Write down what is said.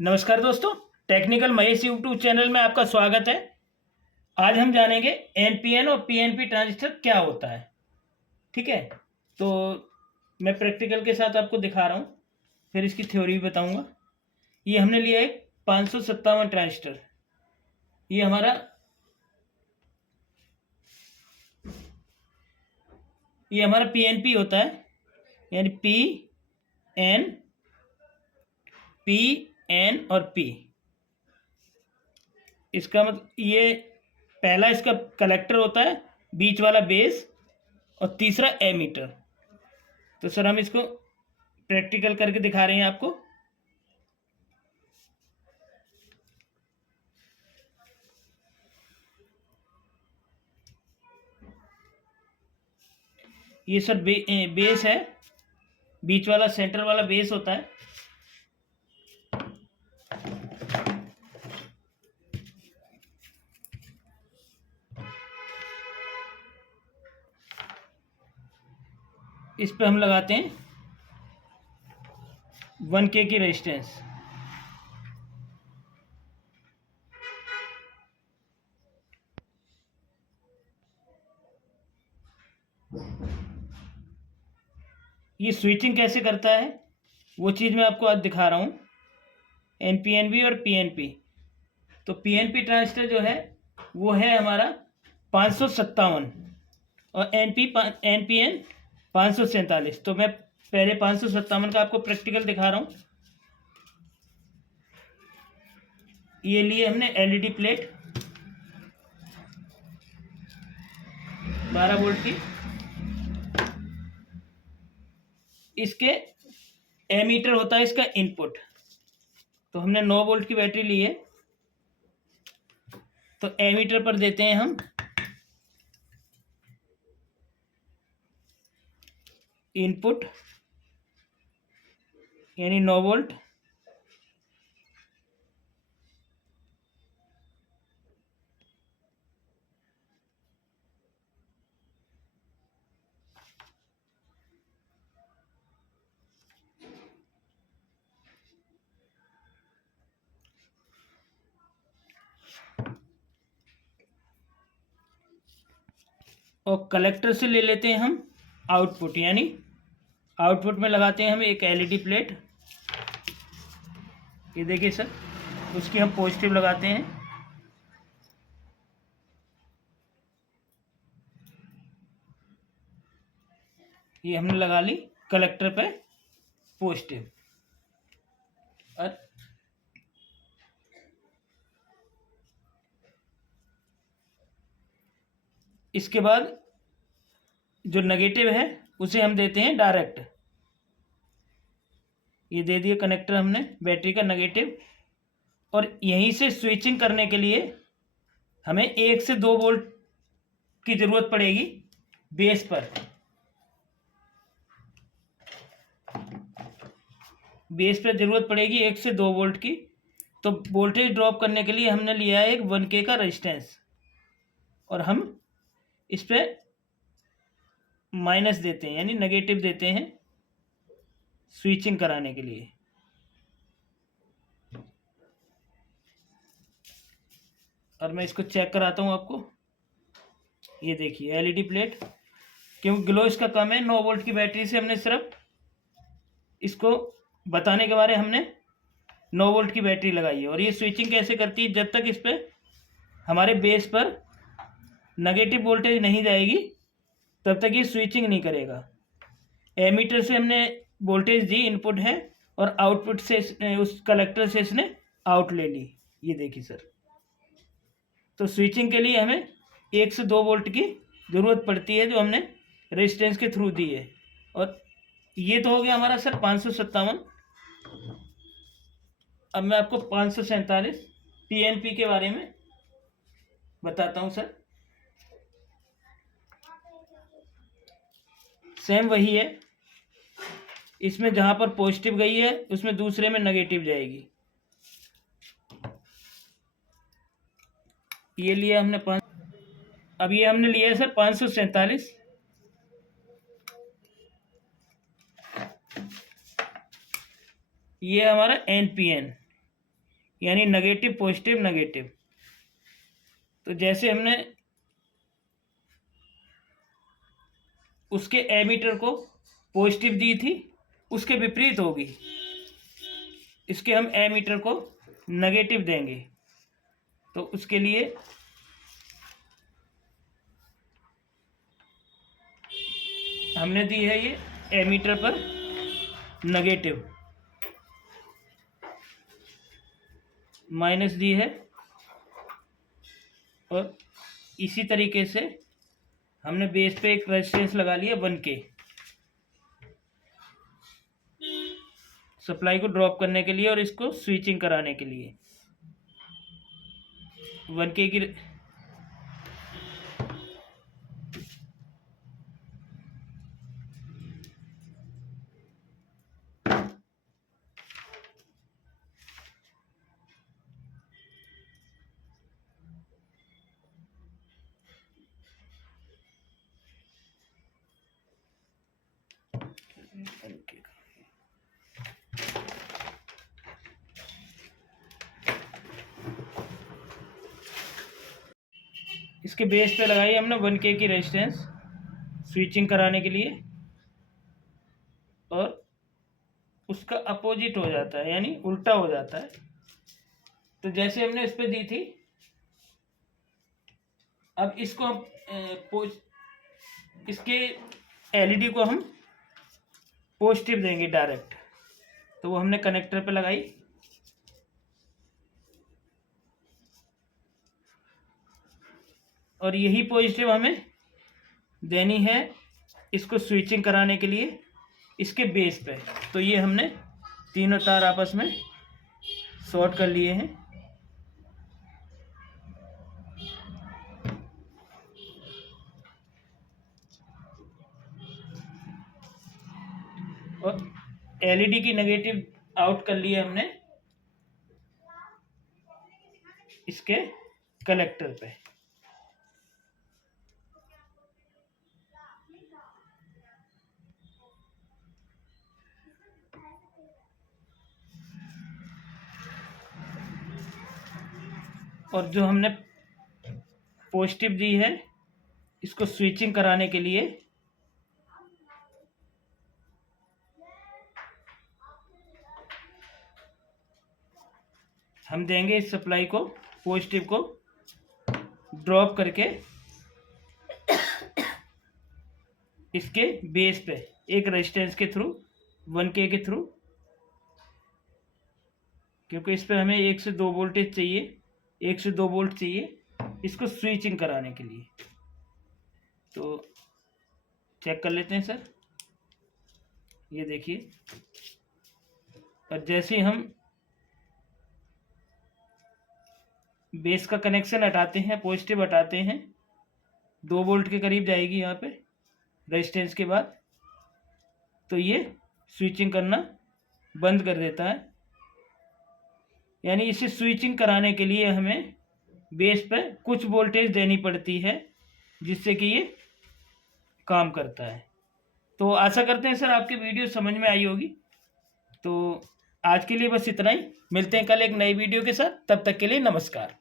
नमस्कार दोस्तों, technical Mahesh YouTube channel में आपका स्वागत है। आज हम जानेंगे एनपीएन और पीएनपी ट्रांजिस्टर क्या होता है। ठीक है, तो मैं प्रैक्टिकल के साथ आपको दिखा रहा हूँ, फिर इसकी थ्योरी भी बताऊंगा। ये हमने लिया है 557 ट्रांजिस्टर। ये हमारा पीएनपी होता है, यानी पी एन और पी। इसका मतलब ये पहला इसका कलेक्टर होता है, बीच वाला बेस और तीसरा एमीटर। तो सर हम इसको प्रैक्टिकल करके दिखा रहे हैं आपको। ये सर बेस है, बीच वाला सेंटर वाला बेस होता है। इस पे हम लगाते हैं 1K की रेजिस्टेंस। ये स्विचिंग कैसे करता है वो चीज़ मैं आपको आज दिखा रहा हूँ, एनपीएनबी और पीएनपी। तो पीएनपी ट्रांजिस्टर जो है वो है हमारा 557 और एनपीएन 547। तो मैं पहले 557 का आपको प्रैक्टिकल दिखा रहा हूँ। ये लिए हमने एलईडी प्लेट 12 वोल्ट की। इसके एमीटर होता है इसका इनपुट। तो हमने 9 वोल्ट की बैटरी ली है, तो एमीटर पर देते हैं हम इनपुट, यानी 9 वोल्ट। और कलेक्टर से ले लेते हैं हम आउटपुट, यानी आउटपुट में लगाते हैं हम एक एलईडी प्लेट। ये देखिए सर, उसकी हम पॉजिटिव लगाते हैं। ये हमने लगा ली कलेक्टर पे पॉजिटिव। और इसके बाद जो नेगेटिव है उसे हम देते हैं डायरेक्ट। ये दे दिए कनेक्टर हमने बैटरी का नेगेटिव। और यहीं से स्विचिंग करने के लिए हमें 1 से 2 वोल्ट की ज़रूरत पड़ेगी बेस पर। बेस पर ज़रूरत पड़ेगी 1 से 2 वोल्ट की। तो वोल्टेज ड्रॉप करने के लिए हमने लिया है एक 1K का रेजिस्टेंस, और हम इस पर माइनस देते हैं, यानी नेगेटिव देते हैं स्विचिंग कराने के लिए। और मैं इसको चेक कराता हूँ आपको। ये देखिए एलईडी प्लेट, क्योंकि ग्लो इसका कम है, 9 वोल्ट की बैटरी से हमने सिर्फ इसको बताने के बारे हमने 9 वोल्ट की बैटरी लगाई है। और ये स्विचिंग कैसे करती है, जब तक इस पर हमारे बेस पर नेगेटिव वोल्टेज नहीं जाएगी तब तक ये स्विचिंग नहीं करेगा। एमीटर से हमने वोल्टेज दी, इनपुट है, और आउटपुट से उस कलेक्टर से इसने आउट ले ली। ये देखिए सर, तो स्विचिंग के लिए हमें 1 से 2 वोल्ट की ज़रूरत पड़ती है, जो हमने रेजिस्टेंस के थ्रू दी है। और ये तो हो गया हमारा सर 557। अब मैं आपको 547 पीएनपी के बारे में बताता हूँ सर। सेम वही है, इसमें जहाँ पर पॉजिटिव गई है उसमें दूसरे में नेगेटिव जाएगी। ये लिया हमने अब ये हमने लिया है सर 547। ये हमारा एनपीएन, यानी नेगेटिव पॉजिटिव नेगेटिव। तो जैसे हमने उसके एमीटर को पॉजिटिव दी थी, उसके विपरीत होगी, इसके हम एमीटर को नेगेटिव देंगे। तो उसके लिए हमने दी है ये एमीटर पर नेगेटिव, माइनस दी है। और इसी तरीके से हमने बेस पे एक रेजिस्टेंस लगा लिया 1K, सप्लाई को ड्रॉप करने के लिए और इसको स्विचिंग कराने के लिए। 1K की इसके बेस पे लगाई हमने 1K की रेजिस्टेंस स्विचिंग कराने के लिए, और उसका अपोजिट हो जाता है, यानी उल्टा हो जाता है। तो जैसे हमने इस पे दी थी, अब इसको हम इसके एलईडी को हम पॉजिटिव देंगे डायरेक्ट। तो वो हमने कनेक्टर पे लगाई, और यही पॉजिटिव हमें देनी है इसको स्विचिंग कराने के लिए इसके बेस पे। तो ये हमने तीनों तार आपस में शॉर्ट कर लिए हैं। और एलईडी की नेगेटिव आउट कर लिए हमने इसके कलेक्टर पे। और जो हमने पॉजिटिव दी है इसको स्विचिंग कराने के लिए हम देंगे इस सप्लाई को, पॉजिटिव को ड्रॉप करके इसके बेस पे एक रेजिस्टेंस के थ्रू 1K के थ्रू, क्योंकि इस पे हमें 1 से 2 वोल्टेज चाहिए, 1 से 2 वोल्ट चाहिए इसको स्विचिंग कराने के लिए। तो चेक कर लेते हैं सर, ये देखिए। और जैसे ही हम बेस का कनेक्शन हटाते हैं, पॉजिटिव हटाते हैं, 2 वोल्ट के करीब जाएगी यहाँ पे रेजिस्टेंस के बाद, तो ये स्विचिंग करना बंद कर देता है। यानी इसे स्विचिंग कराने के लिए हमें बेस पे कुछ वोल्टेज देनी पड़ती है, जिससे कि ये काम करता है। तो आशा करते हैं सर आपकी वीडियो समझ में आई होगी। तो आज के लिए बस इतना ही, मिलते हैं कल एक नई वीडियो के साथ, तब तक के लिए नमस्कार।